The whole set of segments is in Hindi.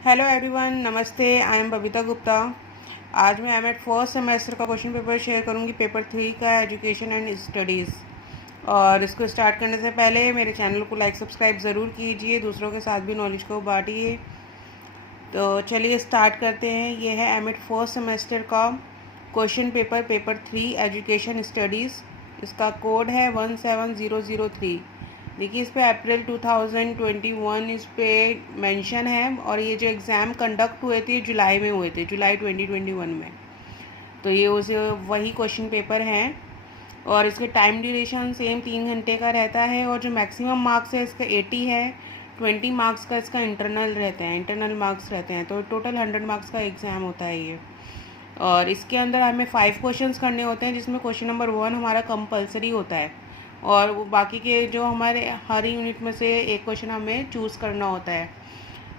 हेलो एवरीवन, नमस्ते। I am Babita Gupta. आज मैं एमएड फर्स्ट सेमेस्टर का क्वेश्चन पेपर शेयर करूंगी, पेपर 3 का, एजुकेशन एंड स्टडीज़। और इसको स्टार्ट करने से पहले मेरे चैनल को लाइक सब्सक्राइब ज़रूर कीजिए, दूसरों के साथ भी नॉलेज को बांटिए। तो चलिए स्टार्ट करते हैं। ये है एमएड फर्स्ट सेमेस्टर का question paper, paper 3 education studies. इसका कोड है 17003। देखिए, इस पे अप्रैल 2021 इस पे मेंशन है, और ये जो एग्ज़ाम कंडक्ट हुए थे जुलाई में हुए थे, जुलाई 2021 में। तो ये उस वही क्वेश्चन पेपर हैं, और इसके टाइम ड्यूरेशन सेम 3 घंटे का रहता है। और जो मैक्सिमम मार्क्स है इसका 80 है। 20 मार्क्स का इसका इंटरनल रहते हैं, इंटरनल मार्क्स रहते हैं। तो टोटल 100 मार्क्स का एग्ज़ाम होता है ये। और इसके अंदर हमें 5 क्वेश्चंस करने होते हैं, जिसमें क्वेश्चन नंबर 1 हमारा कंपलसरी होता है, और वो बाकी के जो हमारे हर यूनिट में से एक क्वेश्चन हमें चूज़ करना होता है।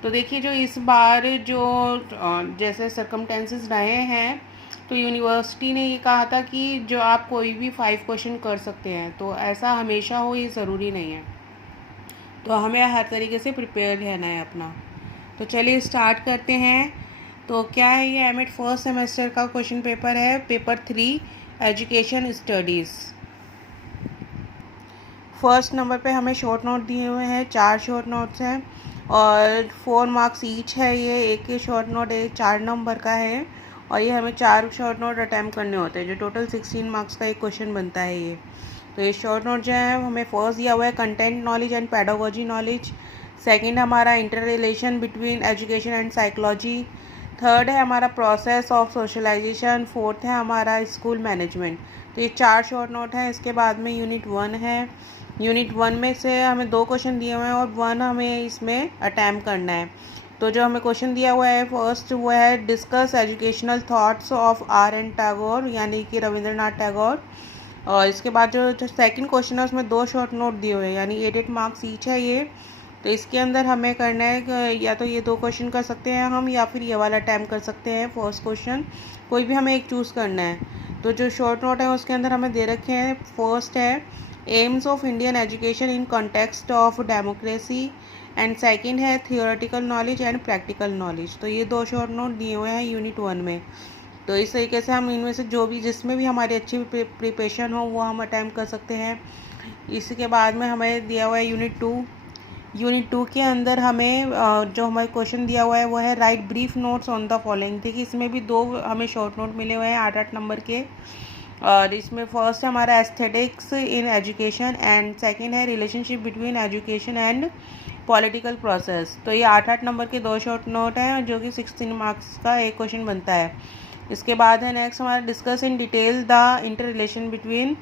तो देखिए, जो इस बार जो जैसे सर्कमटेंसेस रहे हैं, तो यूनिवर्सिटी ने ये कहा था कि जो आप कोई भी 5 क्वेश्चन कर सकते हैं। तो ऐसा हमेशा हो, ये ज़रूरी नहीं है। तो हमें हर तरीके से प्रिपेयर रहना है अपना। तो चलिए स्टार्ट करते हैं। तो क्या है, ये एमएड फर्स्ट सेमेस्टर का क्वेश्चन पेपर है, paper 3 education studies. First number पे हमें शॉर्ट नोट दिए हुए हैं, 4 शॉर्ट नोट्स हैं, और 4 मार्क्स ईच है। ये एक शॉर्ट नोट 4 नंबर का है, और ये हमें 4 शॉर्ट नोट अटैम्प्ट करने होते हैं, जो टोटल 16 मार्क्स का एक क्वेश्चन बनता है ये। तो ये शॉर्ट नोट जो है, हमें फर्स्ट दिया हुआ है content knowledge and pedagogy knowledge. Second हमारा inter relation between education and psychology. Third है हमारा प्रोसेस ऑफ सोशलाइजेशन। फोर्थ है हमारा स्कूल मैनेजमेंट। तो ये 4 शॉर्ट नोट हैं। इसके बाद में यूनिट 1 है। यूनिट 1 में से हमें 2 क्वेश्चन दिए हुए हैं, और 1 हमें इसमें अटैम्प्ट करना है। तो जो हमें क्वेश्चन दिया हुआ है फर्स्ट, वो है discuss educational thoughts of R.N. Tagore, यानी कि रविंद्रनाथ टैगोर। और इसके बाद जो सेकंड क्वेश्चन है, उसमें 2 शॉर्ट नोट दिए हुए हैं, यानी 8 मार्क्स ईच है ये। तो इसके अंदर हमें करना है कि या तो ये 2 क्वेश्चन कर सकते हैं हम, या फिर ये वाला अटैम्प्ट कर सकते हैं फर्स्ट क्वेश्चन। कोई भी हमें एक चूज़ करना है। तो जो शॉर्ट नोट है उसके अंदर हमें दे रखे हैं, फर्स्ट है aims of Indian education in context of democracy, and second है theoretical knowledge and practical knowledge. तो ये 2 शॉर्ट नोट दिए हुए हैं यूनिट 1 में। तो इस तरीके से हम इनमें से जिसमें भी हमारी अच्छी प्रिपरेशन हो, वो हम अटैम्प्ट कर सकते हैं। इसके बाद में हमें दिया हुआ है यूनिट 2। यूनिट 2 के अंदर हमें जो हमारे क्वेश्चन दिया हुआ है वो है right brief notes on the following. देखिए, इसमें भी 2 हमें शॉर्ट नोट मिले हुए हैं, 8-8 नंबर के। और इसमें फर्स्ट है हमारा aesthetics in education, and second है relationship between education and political process. तो ये 8-8 नंबर के 2 शॉर्ट नोट हैं, जो कि 16 मार्क्स का एक क्वेश्चन बनता है। इसके बाद है नेक्स्ट हमारा discuss in detail the inter relation between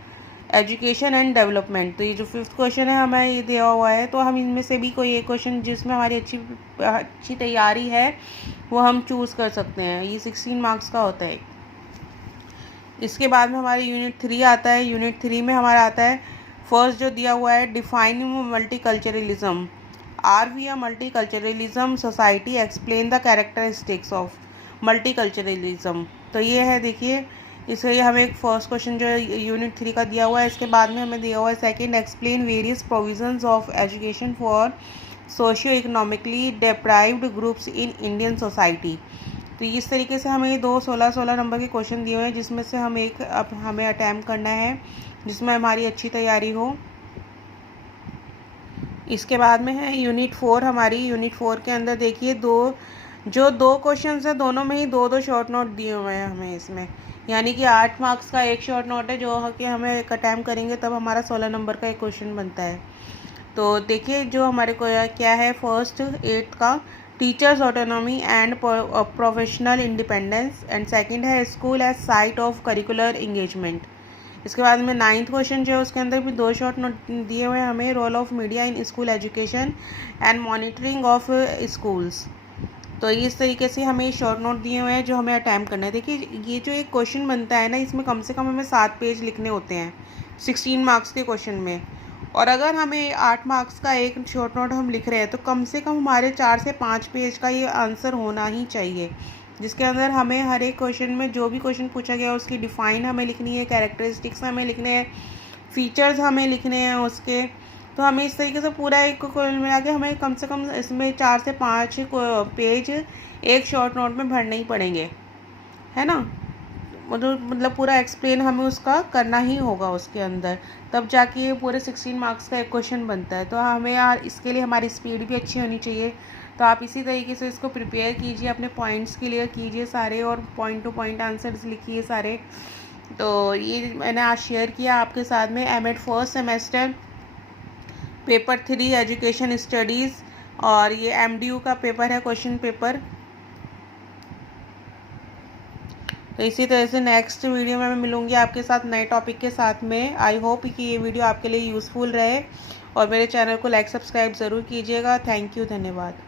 education and development. तो ये जो 5th क्वेश्चन है हमें ये दिया हुआ है, तो हम इनमें से भी कोई एक क्वेश्चन जिसमें हमारी अच्छी तैयारी है, वो हम चूज़ कर सकते हैं। ये 16 मार्क्स का होता है। इसके बाद में हमारी यूनिट 3 आता है। यूनिट 3 में हमारा आता है फर्स्ट जो दिया हुआ है, define multiculturalism. Are we a multiculturalism society, explain the characteristics of multiculturalism. तो ये है, देखिए, इसलिए हमें एक फर्स्ट क्वेश्चन जो यूनिट 3 का दिया हुआ है। इसके बाद में हमें दिया हुआ है second, explain various provisions of education for socio economically deprived groups in Indian society. तो इस तरीके से हमें 16 नंबर के क्वेश्चन दिए हुए हैं, जिसमें से हम एक अब हमें अटैम्प्ट करना है, जिसमें हमारी अच्छी तैयारी हो। इसके बाद में है यूनिट 4 हमारी। यूनिट 4 के अंदर देखिए, जो 2 क्वेश्चन है, दोनों में ही 2-2 शॉर्ट नोट दिए हुए हैं हमें इसमें, यानी कि 8 मार्क्स का एक शॉर्ट नोट है, जो कि हमें एक अटैम्प्ट करेंगे तब हमारा 16 नंबर का एक क्वेश्चन बनता है। तो देखिए, जो हमारे को क्या है, फर्स्ट 8th का teachers autonomy and professional independence, and second है school as site of curricular engagement. इसके बाद में 9th क्वेश्चन जो है, उसके अंदर भी 2 शॉर्ट नोट दिए हुए हैं हमें, role of media in school education and monitoring of schools. तो इस तरीके से हमें शॉर्ट नोट दिए हुए हैं, जो हमें अटैम्प्ट करना है। देखिए, ये जो एक क्वेश्चन बनता है ना, इसमें कम से कम हमें 7 पेज लिखने होते हैं 16 मार्क्स के क्वेश्चन में। और अगर हमें 8 मार्क्स का एक शॉर्ट नोट हम लिख रहे हैं, तो कम से कम हमारे 4 से 5 पेज का ये आंसर होना ही चाहिए, जिसके अंदर हमें हर एक क्वेश्चन में जो भी क्वेश्चन पूछा गया उसकी डिफ़ाइन हमें लिखनी है, कैरेक्टरिस्टिक्स हमें लिखने हैं, फीचर्स हमें लिखने हैं उसके। तो हमें इस तरीके से पूरा एक कुल मिला के हमें कम से कम इसमें 4 से 5 पेज एक शॉर्ट नोट में भरने ही पड़ेंगे, है ना। मतलब पूरा एक्सप्लेन हमें उसका करना ही होगा उसके अंदर, तब जाके ये पूरे 16 मार्क्स का एक क्वेश्चन बनता है। तो हमें यार इसके लिए हमारी स्पीड भी अच्छी होनी चाहिए। तो आप इसी तरीके से इसको प्रिपेयर कीजिए, अपने पॉइंट्स क्लियर कीजिए सारे, और पॉइंट टू पॉइंट आंसर्स लिखिए सारे। तो ये मैंने आज शेयर किया आपके साथ में MEd first semester paper 3 education studies, और ये एमडीयू का पेपर है, क्वेश्चन पेपर। तो इसी तरह से नेक्स्ट वीडियो में मैं मिलूँगी आपके साथ नए टॉपिक के साथ में। आई होप कि ये वीडियो आपके लिए यूज़फुल रहे, और मेरे चैनल को लाइक सब्सक्राइब ज़रूर कीजिएगा। थैंक यू, धन्यवाद।